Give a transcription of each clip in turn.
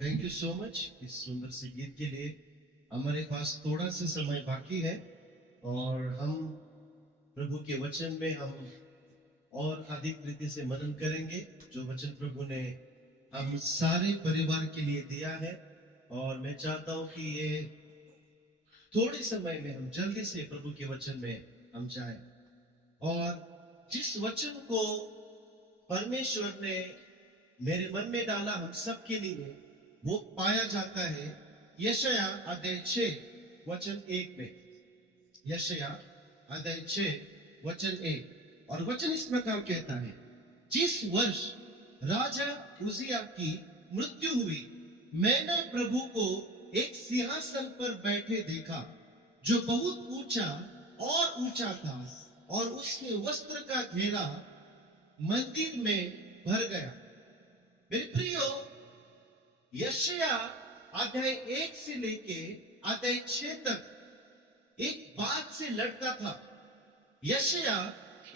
Thank you so much इस सुंदर से गीत के लिए। हमारे पास थोड़ा सा समय बाकी है और हम प्रभु के वचन में हम और अधिक रीति से मनन करेंगे जो वचन प्रभु ने हम सारे परिवार के लिए दिया है। और मैं चाहता हूं कि ये थोड़े समय में हम जल्दी से प्रभु के वचन में हम जाएं और जिस वचन को परमेश्वर ने मेरे मन में डाला हम सब के लिए वो पाया जाता है यशाया अध्याय 6 वचन 1 में। यशाया अध्याय 6 वचन 1 और वचन इस प्रकार कहता है, जिस वर्ष राजा उजिया की मृत्यु हुई मैंने प्रभु को एक सिंहासन पर बैठे देखा जो बहुत ऊंचा और ऊंचा था और उसके वस्त्र का घेरा मंदिर में भर गया। मेरे प्रियो, यशाया अध्याय 1 से लेके अध्याय 6 तक एक बात से लड़ता था। यशाया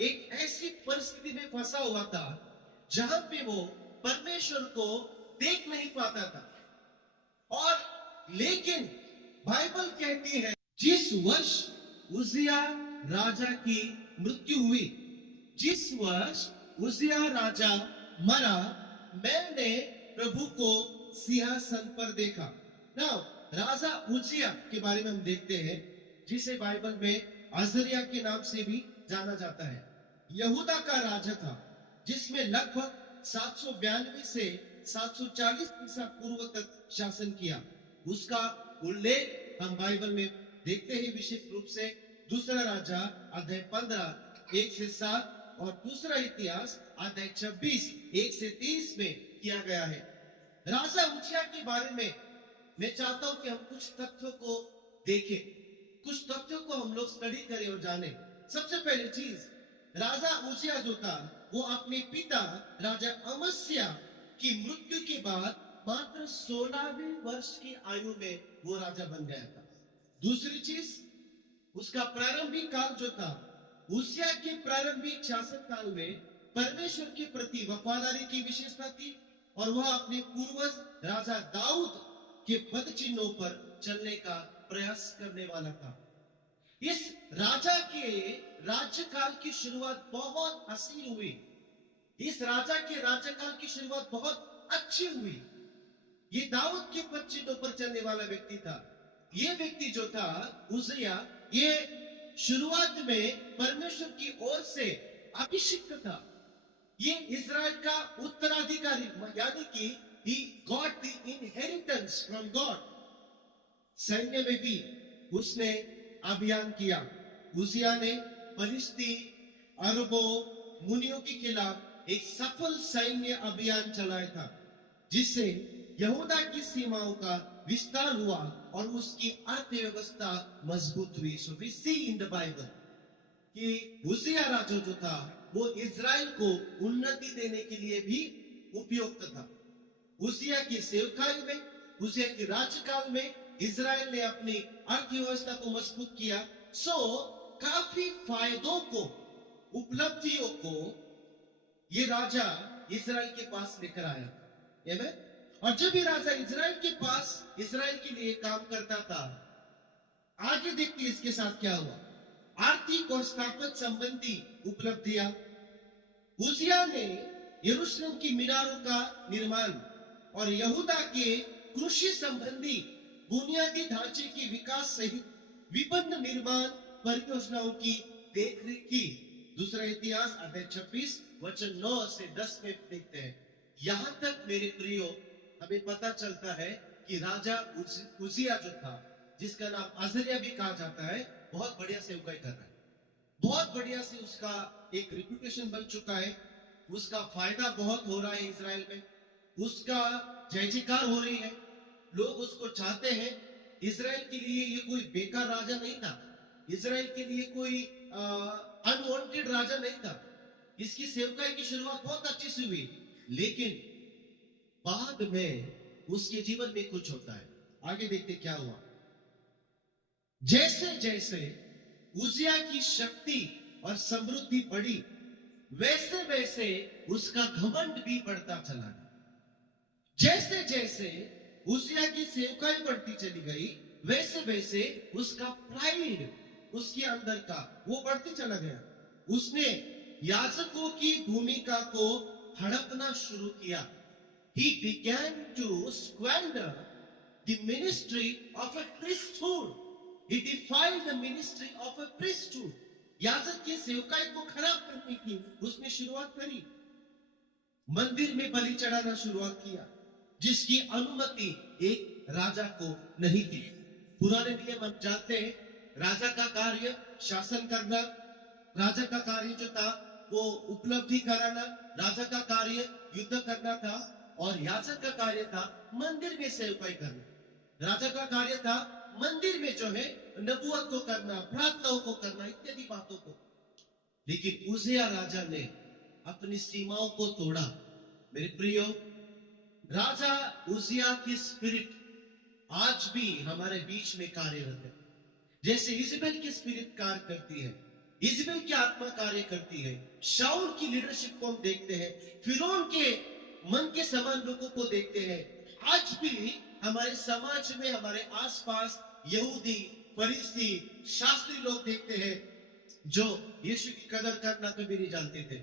एक ऐसी परिस्थिति में फंसा हुआ था जहां पे वो परमेश्वर को देख नहीं पाता था। और लेकिन बाइबल कहती है जिस वर्ष उजिया राजा की मृत्यु हुई, जिस वर्ष उजिया राजा मरा, मैंने प्रभु को सिंहासन पर देखा। नाउ राजा उजिया के बारे में हम देखते हैं जिसे बाइबल में अजरिया के नाम से भी जाना जाता है। यहूदा का राजा था जिसमें लगभग 792 से 740 ईसा पूर्व तक शासन किया। उसका उल्लेख हम बाइबल में देखते हैं विशेष रूप से दूसरा राजा अध्याय 15 1 से 7 और दूसरा इतिहास अध्याय 26 1 से 30 में किया गया है। राजा उजिया के बारे में मैं चाहता हूं कि हम कुछ तथ्यों को देखें, कुछ तथ्यों को हम लोग स्टडी करें और जाने। सबसे पहली चीज, राजा उजिया जो था वो अपने पिता राजा अमस्या की मृत्यु के बाद मात्र 16वें वर्ष की आयु में वो राजा बन गया था। दूसरी चीज, उसका प्रारंभिक काल जो था, उजिया के प्रारंभिक शासन काल में परमेश्वर के प्रति वफादारी की विशेषता थी और वह अपने पूर्वज राजा दाऊद के पद चिन्हों पर चलने का प्रयास करने वाला था। इस राजा के राज्यकाल की शुरुआत बहुत हसीन हुई। इस राजा के राज्यकाल की शुरुआत बहुत अच्छी हुई। ये दाऊद के पद चिन्हों पर चलने वाला व्यक्ति था। ये व्यक्ति जो था उजिया, ये शुरुआत में परमेश्वर की ओर से अभिषिक्त था। ये इजराइल का उत्तराधिकारी, यानी कि he got the inheritance from God। सैन्य में भी उसने अभियान किया। उजिया ने फलिस्ती, अरबों, मुनियों के खिलाफ एक सफल सैन्य अभियान चलाया था जिससे यहूदा की सीमाओं का विस्तार हुआ और उसकी अर्थव्यवस्था मजबूत हुई। So we see in the Bible कि उजिया राजा जो था वो इजराइल को उन्नति देने के लिए भी उपयुक्त था। उजिया की सेवकाई में, उजिया के राज्यकाल में इजराइल ने अपनी अर्थव्यवस्था को मजबूत किया। सो काफी फायदों को, उपलब्धियों को ये राजा इजराइल के पास लेकर आया। आमीन। और जब ये राजा इजराइल के पास इजराइल के लिए काम करता था, आगे देखते इसके साथ क्या हुआ। आर्थिक और स्थापत्य संबंधी उपलब्धियां, उजिया ने यरूशलेम की मीनारों का निर्माण और यहूदा के कृषि संबंधी बुनियादी ढांचे के विकास सहित विभिन्न निर्माण परियोजनाओं की देखरेख की। दूसरा इतिहास अध्याय 26 वचन 9 से 10 में देखते हैं। यहां तक मेरे प्रियो हमें पता चलता है कि राजा उजिया जो था, जिसका नाम अजरिया भी कहा जाता है, बहुत बढ़िया सेवकाई कर रहा है। बहुत बढ़िया से उसका एक रिप्यूटेशन बन चुका है। उसका फायदा बहुत हो रहा है इजराइल में। उसका जय जयकार हो रही है, लोग उसको चाहते हैं। इजराइल के लिए ये कोई बेकार राजा नहीं था। इजराइल के लिए कोई अनवांटेड राजा नहीं था। इसकी सेवकाई की शुरुआत बहुत अच्छी से हुई, लेकिन बाद में उसके जीवन में कुछ होता है। आगे देखते क्या हुआ। जैसे जैसे उजिया की शक्ति और समृद्धि बढ़ी, वैसे वैसे उसका घमंड भी बढ़ता चला। जैसे जैसे उजिया की सेवकाई बढ़ती चली गई, वैसे वैसे उसका प्राइड, उसके अंदर का वो बढ़ते चला गया। उसने याजकों की भूमिका को हड़पना शुरू किया। He began to squander the ministry of a priesthood. He defiled the ministry of a priesthood. याजक की सेवकाई को खराब करने की उसने शुरुआत करी। मंदिर में बलि चढ़ाना शुरुआत किया, जिसकी अनुमति एक राजा को नहीं थी। पुराने नियम हम जानते हैं, राजा का कार्य शासन करना, राजा का कार्य जो था वो उपलब्धि कराना, राजा का कार्य युद्ध करना था, और याजक का कार्य था मंदिर में सेवकाई करना। राजा का कार्य था मंदिर में जो है नबूवत को करना, प्रार्थनाओं को करना, इत्यादि बातों को। लेकिन उजिया राजा ने अपनी सीमाओं को तोड़ा। मेरे प्रियो, राजा उजिया की स्पिरिट आज भी हमारे बीच में कार्यरत है। जैसे इजबेल की स्पिरिट कार्य करती है, इजबेल की आत्मा कार्य करती है, शाऊल की लीडरशिप को हम देखते हैं, फिरौन के मन के समान लोगों को देखते हैं। आज भी हमारे समाज में, हमारे आसपास यहूदी, फरीसी, शास्त्री लोग देखते हैं जो यीशु की कदर करना कभी नहीं जानते थे।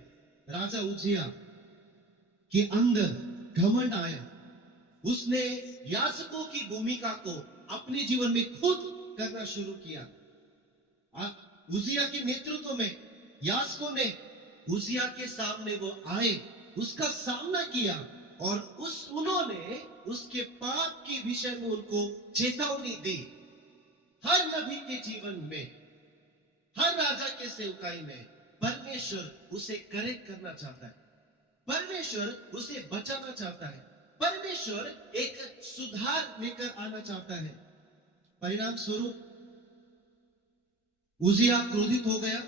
राजा उजिया के अंदर घमंड आया। उसने याजकों की भूमिका को अपने जीवन में खुद करना शुरू किया। उजिया के नेतृत्व में याजकों ने उजिया के सामने वो आए, उसका सामना किया, और उन्होंने उसके पाप के विषय में उनको चेतावनी दी। हर नबी के जीवन में, हर राजा के सेवकाई में परमेश्वर उसे करेक्ट करना चाहता है, परमेश्वर उसे बचाना चाहता है, परमेश्वर एक सुधार लेकर आना चाहता है। परिणाम स्वरूप उजिया क्रोधित हो गया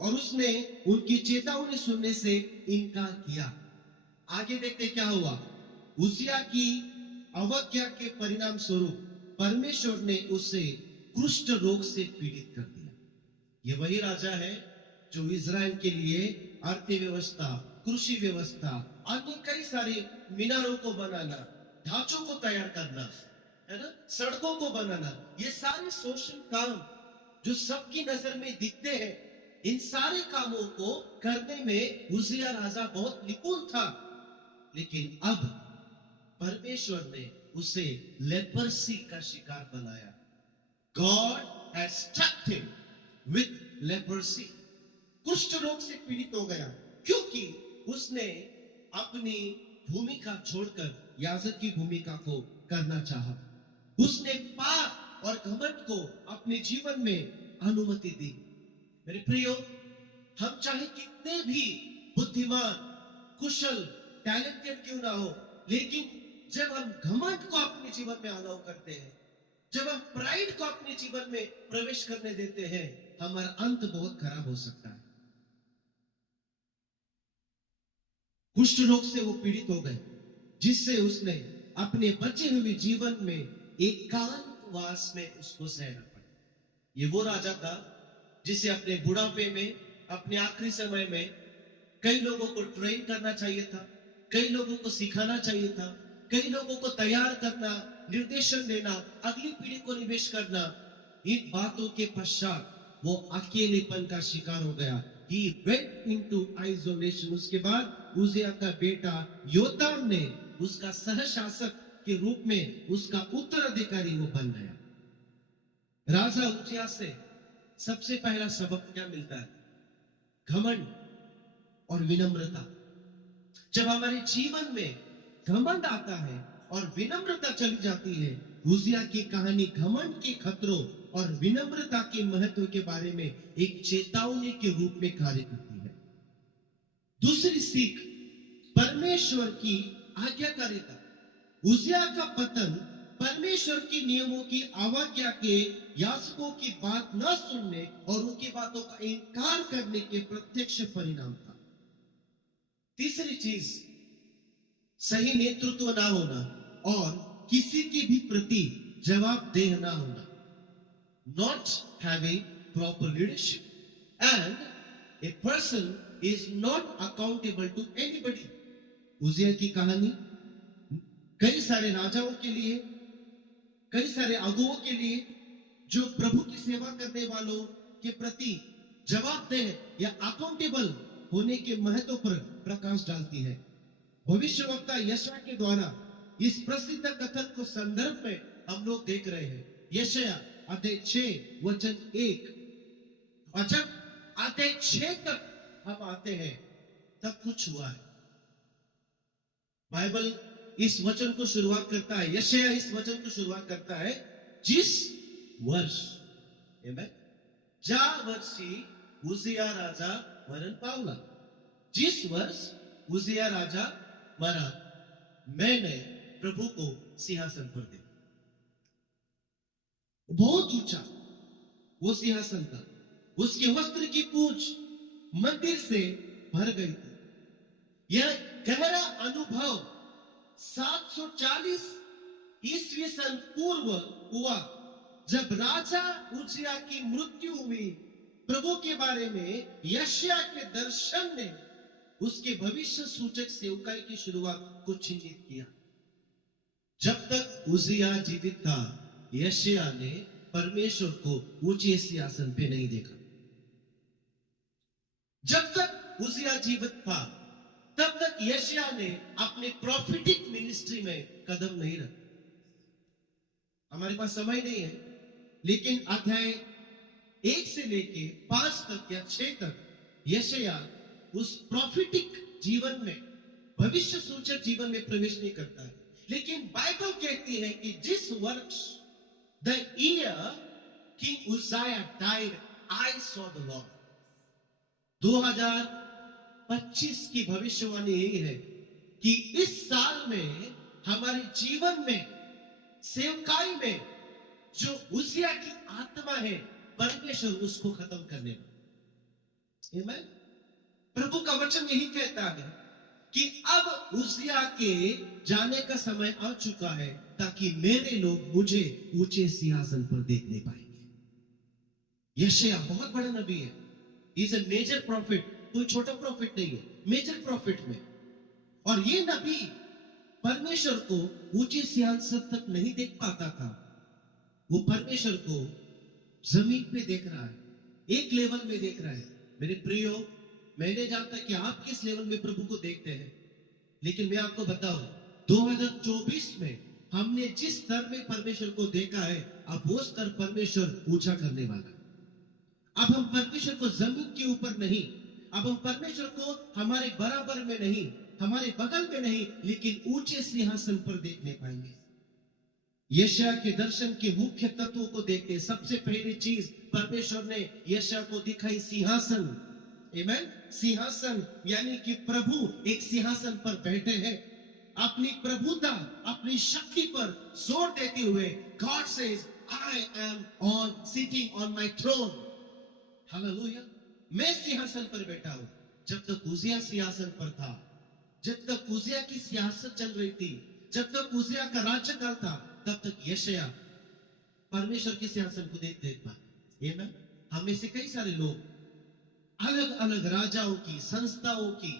और उसने उनकी चेतावनी सुनने से इनकार किया। आगे देखते क्या हुआ। उजिया की अवज्ञा के परिणाम स्वरूप परमेश्वर ने उसे कुष्ठ रोग से पीड़ित कर दिया। ये वही राजा है जो इजराइल के लिए अर्थव्यवस्था, कृषि व्यवस्था, अन्य कई सारे मीनारों को बनाना, ढांचों को तैयार करना, है ना, सड़कों को बनाना, ये सारे सोशल काम जो सबकी नजर में दिखते हैं, इन सारे कामों को करने में उजिया राजा बहुत निपुण था। लेकिन अब परमेश्वर ने उसे लेपर्सी का शिकार बनाया। God has struck him with leprosy. कुष्ठ रोग से पीड़ित हो गया क्योंकि उसने अपनी भूमिका छोड़कर याजक की भूमिका को करना चाहा। उसने पाप और घमंड को अपने जीवन में अनुमति दी। मेरे प्रियो, हम चाहे कितने भी बुद्धिमान, कुशल, टैलेंटेड क्यों ना हो, लेकिन जब हम घमंड को अपने जीवन में अलाउ करते हैं, जब हम प्राइड को अपने जीवन में प्रवेश करने देते हैं, हमारा अंत बहुत खराब हो सकता है। कुष्ठ रोग से वो पीड़ित हो गए, जिससे उसने अपने बचे हुए जीवन में एकांतवास में उसको सहना पड़ा। ये वो राजा था जिसे अपने बुढ़ापे में, अपने आखिरी समय में कई लोगों को ट्रेन करना चाहिए था, कई लोगों को सिखाना चाहिए था, कई लोगों को तैयार करना, निर्देशन देना, अगली पीढ़ी को निवेश करना। इन बातों के पश्चात वो अकेलेपन का शिकार हो गया। He went into isolation। उसके बाद उजिया का बेटा योताम ने उसका सहशासक के रूप में उसका उत्तराधिकारी वो बन गया। राजा उजिया से सबसे पहला सबक क्या मिलता है? घमंड और विनम्रता। जब हमारे जीवन में घमंड आता है और विनम्रता चली जाती है, उजिया की कहानी घमंड के खतरों और विनम्रता के महत्व के बारे में एक चेतावनी के रूप में कार्य करती है। दूसरी सीख, परमेश्वर की आज्ञाकारिता। उजिया का पतन परमेश्वर के नियमों की अवज्ञा के, याजकों की बात न सुनने और उनकी बातों का इनकार करने के प्रत्यक्ष परिणाम था। तीसरी चीज, सही नेतृत्व ना होना और किसी के भी प्रति जवाबदेह ना होना। Not having proper leadership, and a person is not accountable to anybody। उजिया की कहानी कई सारे राजाओं के लिए, कई सारे अगुओं के लिए, जो प्रभु की सेवा करने वालों के प्रति जवाबदेह या अकाउंटेबल होने के महत्व पर प्रकाश डालती है। भविष्यवक्ता यशायाह के द्वारा इस प्रसिद्ध कथन को संदर्भ में हम लोग देख रहे हैं। यशायाह अध्याय 6 वचन 1। और जब अध्याय 6 तक हम आते हैं तब कुछ हुआ है। बाइबल इस वचन को शुरुआत करता है, यशायाह इस वचन को शुरुआत करता है, जिस वर्ष, ज्या वर्षी उजिया राजा मरण पावला, जिस वर्ष उजिया राजा मरा, मैंने प्रभु को सिंहासन पर देखा। बहुत ऊंचा वो सिंहासन था, उसके वस्त्र की पूंछ मंदिर से भर गई थी। यह गहरा अनुभव 740 ईस्वी सन पूर्व हुआ, जब राजा उजिया की मृत्यु हुई। प्रभु के बारे में यशायाह के दर्शन ने उसके भविष्य सूचक सेवकाई की शुरुआत को चिन्हित किया। जब तक उजिया जीवित था, यशायाह ने परमेश्वर को ऊंचे सिंहासन पे नहीं देखा। जब तक उजिया जीवित था, तब तक यशायाह ने अपने प्रॉफिटिक मिनिस्ट्री में कदम नहीं रखा। हमारे पास समय नहीं है, लेकिन अध्याय 1 से लेके 5 तक या 6 तक यशायाह उस प्रॉफिटिक जीवन में, भविष्य सूचक जीवन में प्रवेश नहीं करता है। लेकिन बाइबल कहती है कि जिस वर्ष, the year King Uzziah died, I saw the Lord. 2025 की भविष्यवाणी यही है कि इस साल में हमारे जीवन में, सेवकाई में जो उजिया की आत्मा है, परमेश्वर उसको खत्म करने वाला। आमीन। प्रभु का वचन यही कहता है कि अब उजिया के जाने का समय आ चुका है, ताकि मेरे लोग मुझे ऊंचे सिंहासन पर देखने पाएंगे। यशायाह बहुत बड़ा नबी है, इज ए मेजर प्रॉफिट, कोई छोटा प्रॉफिट नहीं है, मेजर प्रॉफिट में। और ये नबी परमेश्वर को ऊंचे सिंहासन तक नहीं देख पाता था, वो परमेश्वर को जमीन पे देख रहा है, एक लेवल में देख रहा है। मेरे प्रियो, मैं नहीं जानता कि आप किस लेवल में प्रभु को देखते हैं, लेकिन मैं आपको बताऊं, 2024 में हमने जिस स्तर में परमेश्वर को देखा है, अब वो स्तर परमेश्वर ऊंचा करने वाला है। अब हम परमेश्वर को जमीन के ऊपर नहीं, अब हम परमेश्वर को हमारे बराबर में नहीं, हमारे बगल में नहीं, लेकिन ऊंचे सिंहासन पर देखने पाएंगे। यशायाह के दर्शन के मुख्य तत्वों को देखते, सबसे पहली चीज परमेश्वर ने यशायाह को दिखाई, सिंहासन। आमीन। सिंहासन यानी कि प्रभु एक सिंहासन पर बैठे हैं, अपनी प्रभुता, अपनी शक्ति पर जोर देते हुए God says, I am on sitting on my throne. Hallelujah. मैं सिंहासन पर बैठा हूं। जब तक उजिया सिंहासन पर था, जब तक उजिया की सियासत चल रही थी, जब तक उजिया का राज्यकाल था, तब तक यशायाह परमेश्वर के सिंहासन को देख पाए। आमीन। हम में से कई सारे लोग अलग अलग राजाओं की, संस्थाओं की,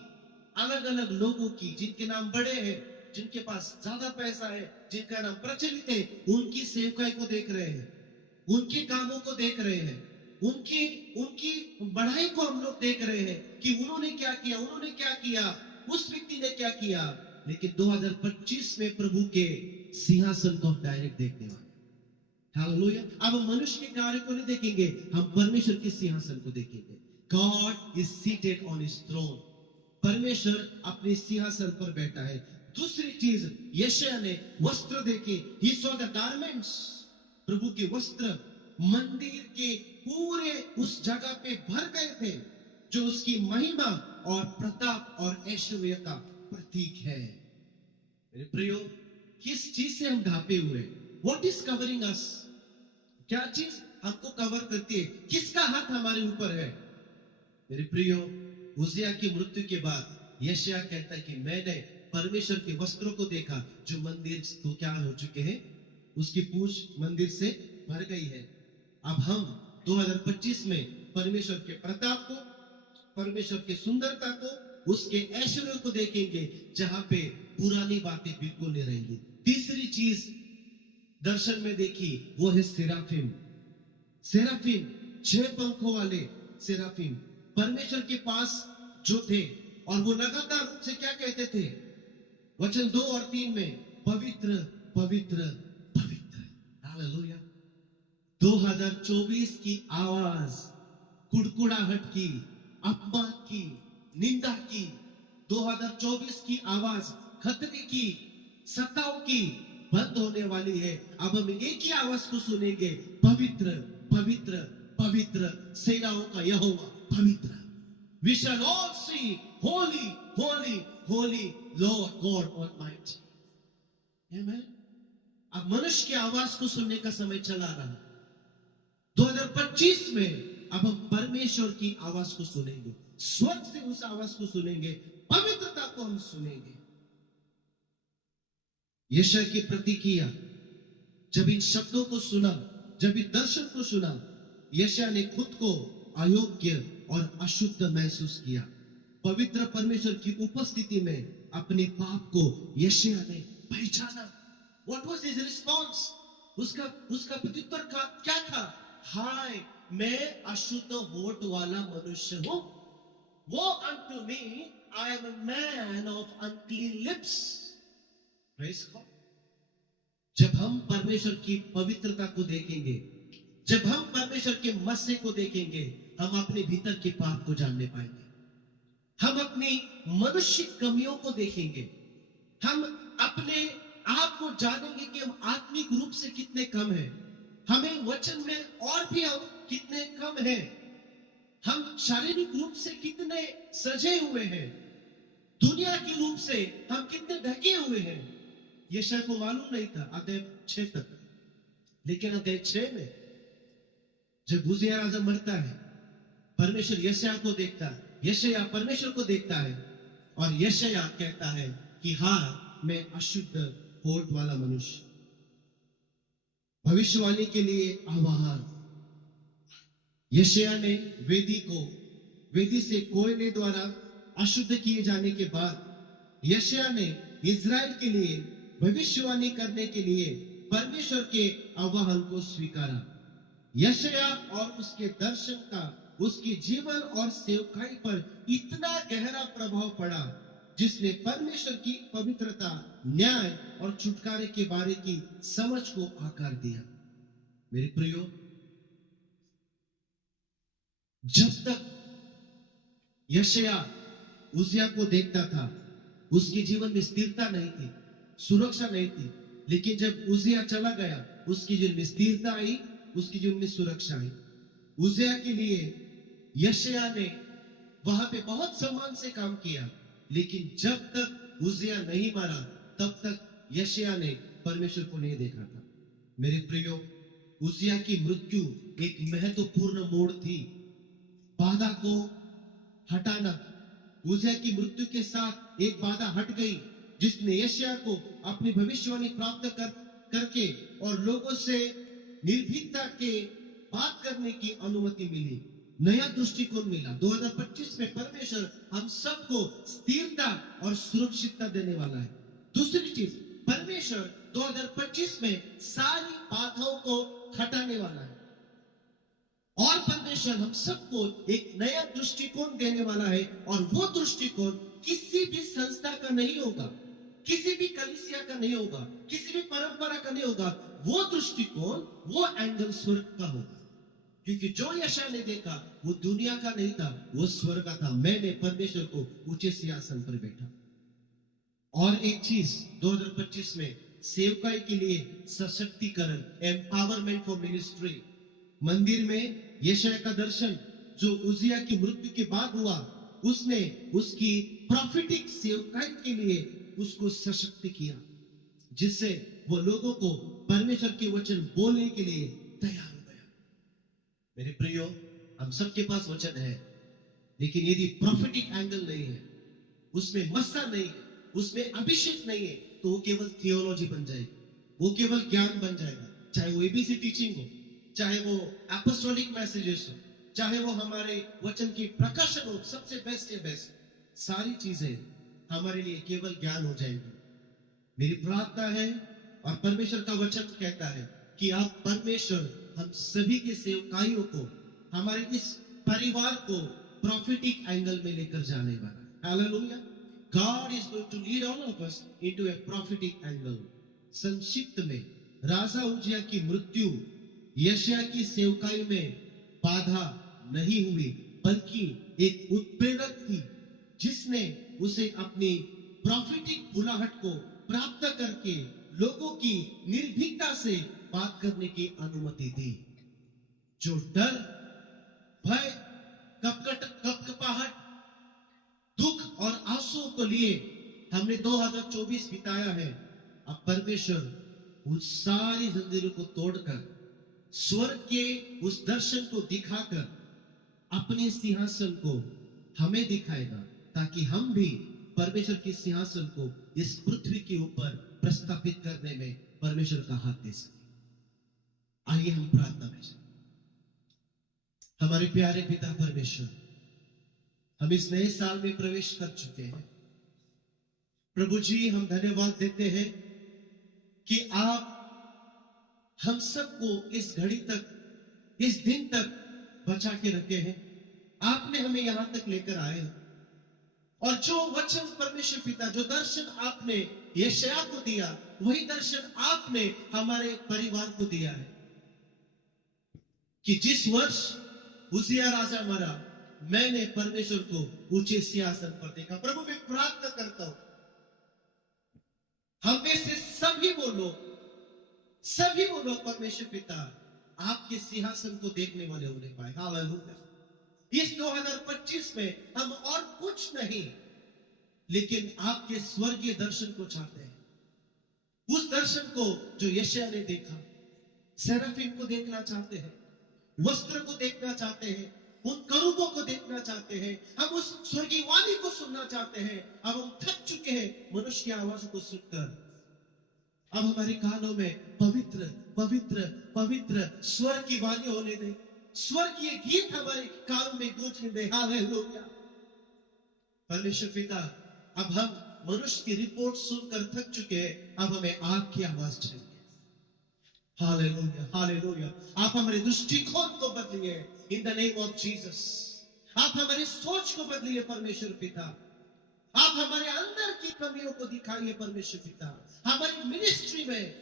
अलग अलग लोगों की, जिनके नाम बड़े हैं, जिनके पास ज्यादा पैसा है, जिनका नाम प्रचलित है, उनकी सेवकाई को देख रहे हैं, उनके कामों को देख रहे हैं, उनकी उनकी बढ़ाई को हम लोग देख रहे हैं कि उन्होंने क्या किया, उन्होंने क्या किया, उस व्यक्ति ने क्या किया। लेकिन 2025 में प्रभु के सिंहासन को हम डायरेक्ट देखने वाले। हालेलुया। अब हम मनुष्य के कार्य को नहीं देखेंगे, हम परमेश्वर के सिंहासन को देखेंगे। God is seated on his throne. परमेश्वर अपने सिंहासन पर बैठा है। दूसरी चीज, यशायाह ने वस्त्र देखे, he saw the garments. प्रभु के वस्त्र मंदिर के पूरे उस जगह पे भर गए थे, जो उसकी महिमा और प्रताप और ऐश्वर्य का प्रतीक है। मेरे प्रियो, किस चीज से हम ढापे हुए? What is covering us? क्या चीज हमको कवर करती है? किसका हाथ हमारे ऊपर है? मेरे प्रियो, उजिया की मृत्यु के बाद यशायाह कहता है कि मैंने परमेश्वर के वस्त्रों को देखा, जो मंदिर तो क्या हो चुके हैं, उसकी पूंछ मंदिर से भर गई है। अब हम 2025 में परमेश्वर के प्रताप को, परमेश्वर की सुंदरता को, उसके ऐश्वर्य को देखेंगे, जहां पे पुरानी बातें बिल्कुल नहीं रहेंगी, तीसरी चीज दर्शन में देखी वो है सेराफिम। सेराफिम 6 पंखों वाले सेराफिम परमेश्वर के पास जो थे, और वो लगातार रूप से क्या कहते थे? वचन 2 और 3 में पवित्र पवित्र पवित्र। हालेलुया। 2024 की आवाज कुड़कुड़ाहट की, अपमान की, निंदा की, 2024 की आवाज खतरे की, सत्ताओं की बंद होने वाली है। अब हम एक ही आवाज को सुनेंगे, पवित्र पवित्र पवित्र, सेनाओं का यहोवा पवित्र। We shall all see holy holy holy Lord God Almighty. Amen. अब मनुष्य की आवाज को सुनने का समय चला रहा है। 2025 में अब हम परमेश्वर की आवाज को सुनेंगे, स्वर्ग से उस आवाज को सुनेंगे, पवित्रता को हम सुनेंगे। यशाया की प्रतिक्रिया, जब इन शब्दों को सुना, जब इन दर्शन को सुना, यशाया ने खुद को अयोग्य और अशुद्ध महसूस किया। पवित्र परमेश्वर की उपस्थिति में अपने पाप को यशाया ने पहचाना। What was his response? उसका प्रत्युत्तर क्या था? हाय, मैं अशुद्ध होठ वाला मनुष्य हूं। Woe unto me, I am a man of unclean lips. Praise God. जब हम परमेश्वर की पवित्रता को देखेंगे, जब हम परमेश्वर के मस्से को देखेंगे, हम अपने भीतर के पाप को जानने पाएंगे। हम अपनी मनुष्य कमियों को देखेंगे, हम अपने आप को जानेंगे कि हम आत्मिक रूप से कितने कम हैं, हमें वचन में और भी हम कितने कम हैं, हम शारीरिक रूप से कितने सजे हुए हैं, दुनिया के रूप से हम कितने ढके हुए हैं। यशाया को मालूम नहीं था अध्याय 6 तक, लेकिन अध्याय 6 में जब उजिया राजा मरता है, परमेश्वर यशाया को देखता है, यशाया परमेश्वर को देखता है, और यशाया कहता है कि हाँ, मैं अशुद्ध होठ वाला मनुष्य। भविष्यवाणी के लिए आह्वान। यशाया ने वेदी से कोयले द्वारा अशुद्ध किए जाने के बाद यशाया ने इजराइल के लिए भविष्यवाणी करने के लिए परमेश्वर के आह्वान को स्वीकारा। यशाया और उसके दर्शन का उसके जीवन और सेवकाई पर इतना गहरा प्रभाव पड़ा, जिसने परमेश्वर की पवित्रता, न्याय और छुटकारे के बारे की समझ को आकार दिया। मेरे प्रियो, जब तक यशाया उजिया को देखता था, उसके जीवन में स्थिरता नहीं थी, सुरक्षा नहीं थी। लेकिन जब उजिया चला गया, उसके जीवन में स्थिरता आई, उसके जीवन में सुरक्षा आई। उजिया के लिए यशाया ने वहां पे बहुत सम्मान से काम किया, लेकिन जब तक उजिया नहीं मरा, तब तक यशाया ने परमेश्वर को नहीं देखा था। मेरे प्रियो, उजिया की मृत्यु एक महत्वपूर्ण मोड़ थी। बाधा को हटाना। उजिया की मृत्यु के साथ एक बाधा हट गई, जिसने यशाया को अपनी भविष्यवाणी प्राप्त करके और लोगों से निर्भीकता के बात करने की अनुमति मिली, नया दृष्टिकोण मिला। 2025 में परमेश्वर हम सबको स्थिरता और सुरक्षितता देने वाला है। दूसरी चीज, परमेश्वर 2025 में सारी बाधाओं को हटाने वाला है, और परमेश्वर हम सबको एक नया दृष्टिकोण देने वाला है। और वो दृष्टिकोण किसी भी संस्था का नहीं होगा, किसी भी कलीसिया का नहीं होगा, किसी भी परंपरा का नहीं होगा। वो दृष्टिकोण, वो एंगल स्वर्ग का होगा, क्योंकि जो यशाया ने देखा वो दुनिया का नहीं था, वो स्वर्ग का था। मैंने परमेश्वर को ऊंचे सिंहासन पर बैठा। और एक चीज 2025 में सेवकाई के लिए सशक्तिकरण, एम्पावरमेंट फॉर मिनिस्ट्री। मंदिर में यशाया का दर्शन जो उजिया की मृत्यु के बाद हुआ, उसने उसकी प्रॉफिटिक सेवकाई के लिए उसको सशक्त किया, जिससे वो लोगों को परमेश्वर के वचन बोलने के लिए तैयार हो गया। मेरे प्रियो, हम सबके पास वचन है, लेकिन यदि प्रॉफिटिक एंगल नहीं है, उसमें मस्सा नहीं है, उसमें अभिषेक नहीं है, तो वो केवल थियोलॉजी बन जाएगी, वो केवल ज्ञान बन जाएगा। चाहे वो एबीसी टीचिंग हो, चाहे वो एपोस्टोलिक मैसेजेस हो, चाहे वो हमारे वचन की प्रकाशन हो, सबसे बेस्ट है बेस्ट, सारी चीजें हमारे लिए केवल ज्ञान हो जाएगी। मेरी प्रार्थना है और परमेश्वर का वचन कहता है कि आप परमेश्वर हम सभी के सेवकाइयों को, हमारे इस परिवार को प्रॉफिटिक एंगल में लेकर जाने वाला है। Hallelujah. God is going to lead all of us into a prophetic angle. संक्षिप्त में राजा उजिया की मृत्यु यशायाह की सेवकाई में बाधा नहीं हुई, बल्कि एक उत्प्रेरक थी जिसने उसे अपनी प्रॉफिटिक बुलाहट को प्राप्त करके लोगों की निर्भीकता से बात करने की अनुमति दी। जो डर, भय, कपकपाहट, दुख और आंसुओं को लिए हमने 2024 बिताया है, अब परमेश्वर उन सारी जंजीरों को तोड़कर स्वर्ग के उस दर्शन को दिखाकर अपने सिंहासन को हमें दिखाएगा, ताकि हम भी परमेश्वर के सिंहासन को इस पृथ्वी के ऊपर प्रस्थापित करने में परमेश्वर का हाथ दे सके। आइए हम प्रार्थना में जाएं। हमारे प्यारे पिता परमेश्वर, हम इस नए साल में प्रवेश कर चुके हैं। प्रभु जी, हम धन्यवाद देते हैं कि आप हम सबको इस घड़ी तक, इस दिन तक बचा के रखे हैं। आपने हमें यहां तक लेकर आए हैं, और जो वचन परमेश्वर पिता, जो दर्शन आपने यशायाह को दिया, वही दर्शन आपने हमारे परिवार को दिया है कि जिस वर्ष उजिया राजा मरा, मैंने परमेश्वर को ऊंचे सिंहासन पर देखा। प्रभु, मैं प्रार्थना करता हूं हम में से सभी वो लोग परमेश्वर पिता आपके सिंहासन को देखने वाले होने पाए। हालेलुया। इस 2025 में हम और कुछ नहीं, लेकिन आपके स्वर्गीय दर्शन को चाहते हैं। उस दर्शन को जो यशायाह ने देखा, सेराफिम को देखना चाहते हैं, वस्त्र को देखना चाहते हैं, उन करूबों को देखना चाहते हैं, हम उस स्वर्गीय वाणी को सुनना चाहते हैं। अब हम थक चुके हैं मनुष्य की आवाज को सुनकर। अब हमारे कानों में पवित्र पवित्र पवित्र स्वर की वाणी होने दे, स्वर्गीय गीत हमारे कानों में गूंजने दे। हालेलुया। परमेश्वर पिता, अब हम मनुष्य की रिपोर्ट सुनकर थक चुके हैं, अब हमें आपकी आवाज चाहिए। Hallelujah, hallelujah. आप हमारे दृष्टिकोण को बदलिए in the name of Jesus. आप हमारी सोच को बदलिए परमेश्वर पिता। आप हमारे अंदर की कमियों को दिखाइए परमेश्वर पिता। हमारी मिनिस्ट्री में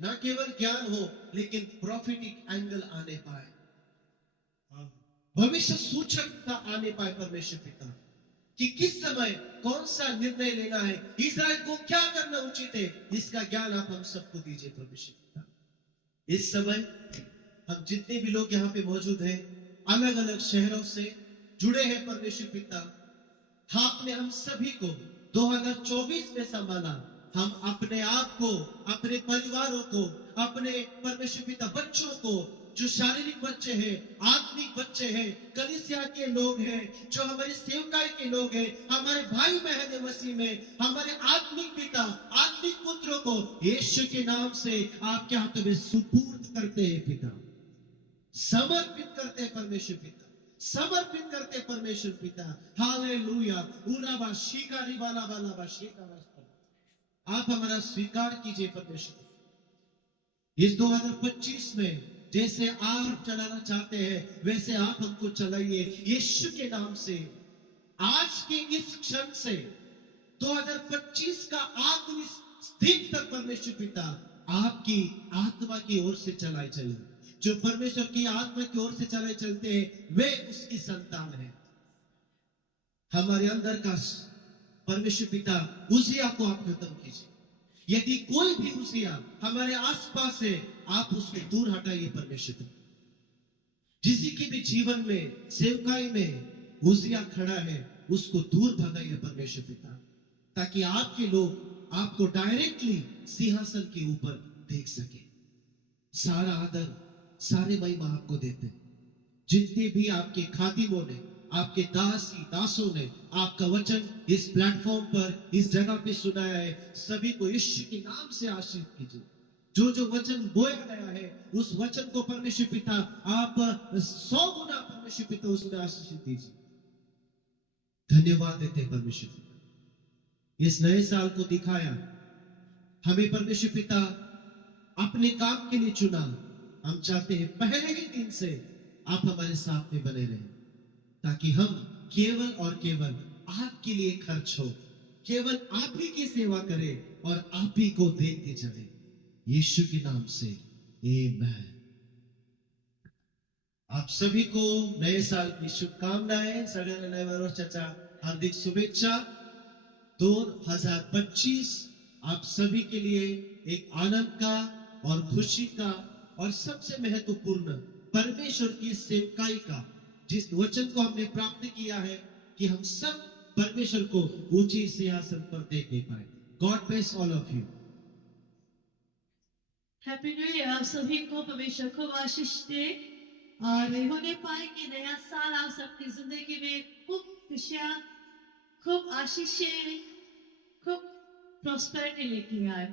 ना केवल ज्ञान हो, लेकिन प्रॉफिटिक एंगल आने पाए, भविष्य सूचकता आने पाए परमेश्वर पिता, कि किस समय कौन सा निर्णय लेना है, इस्राएल को क्या करना उचित है, इसका ज्ञान आप हम सबको दीजिए परमेश्वर पिता। इस समय हम जितने भी लोग यहाँ पे मौजूद हैं, अलग अलग शहरों से जुड़े हैं परमेश्वर पिता, आपने हम सभी को 2024 में संभाला। हम अपने आप को, अपने परिवारों को, अपने परमेश्वर पिता बच्चों को, जो शारीरिक बच्चे हैं, आत्मिक बच्चे हैं, कलीसिया के लोग हैं, जो हमारे सेवकाई के लोग हैं, हमारे भाई बहन मसीह में, हमारे आत्मिक पिता, आत्मिक पुत्रों को यीशु के नाम से आपके हाथों में सुपुर्द करते हैं पिता, समर्पित करते हैं परमेश्वर पिता, समर्पित करते परमेश्वर पिता। हालेलुया। उराबा शिकारी वाला वाला बा शिकारा। आप हमारा स्वीकार कीजिए परमेश्वर। इस 2025 में जैसे आप चलाना चाहते हैं, वैसे आप हमको चलाइए यीशु के नाम से। आज के इस क्षण से 2025 का आखिरी दिन तक परमेश्वर पिता आपकी आत्मा की ओर से चलाए चले। जो परमेश्वर की आत्मा की ओर से चले चलते हैं, वे उसकी संतान है। हमारे अंदर का परमेश्वर पिता उजिया को आप खत्म कीजिए। यदि कोई भी उजिया हमारे आसपास है, आप उसको दूर हटाइए परमेश्वर पिता। जिसी के भी जीवन में, सेवकाई में उजिया खड़ा है, उसको दूर भगाइए परमेश्वर पिता, ताकि आपके लोग आपको डायरेक्टली सिंहासन के ऊपर देख सके। सारा आदर, सारे महिमा आपको देते। जितने भी आपके खादिमों ने, आपके दासों ने आपका वचन इस प्लेटफॉर्म पर, इस जगह पे सुनाया है, सभी को यीशु के नाम से आशीष कीजिए। जो जो वचन बोया गया है, उस वचन को परमेश्वर पिता आप 100 गुना परमेश्वर पिता उसमें आशीष दीजिए। धन्यवाद देते परमेश्वर पिता। इस नए साल को दिखाया हमें परमेश्वर पिता, अपने काम के लिए चुना। हम चाहते हैं पहले ही दिन से आप हमारे साथ में बने रहें, ताकि हम केवल और केवल आपके लिए खर्च हो, केवल आप ही की सेवा करें और आप ही को देखते चले। यीशु के नाम से आमीन। आप सभी को नए साल की शुभकामनाएं। सगळ्यांना नव्या वर्षाच्या हार्दिक शुभेच्छा। 2025 आप सभी के लिए एक आनंद का और खुशी का और सबसे महत्वपूर्ण परमेश्वर की सेवकाई का, जिस वचन को हमने प्राप्त किया है कि हम सब परमेश्वर को ऊंचे सिंहासन पर देखने पाए। God bless all of you. Happy new year. आप सभी को परमेश्वर खूब आशीष दे और होने पाए कि नया साल आप सबकी जिंदगी में खूब खुशियाँ, खूब आशीषें, खूब प्रॉस्पेरिटी लेके आए।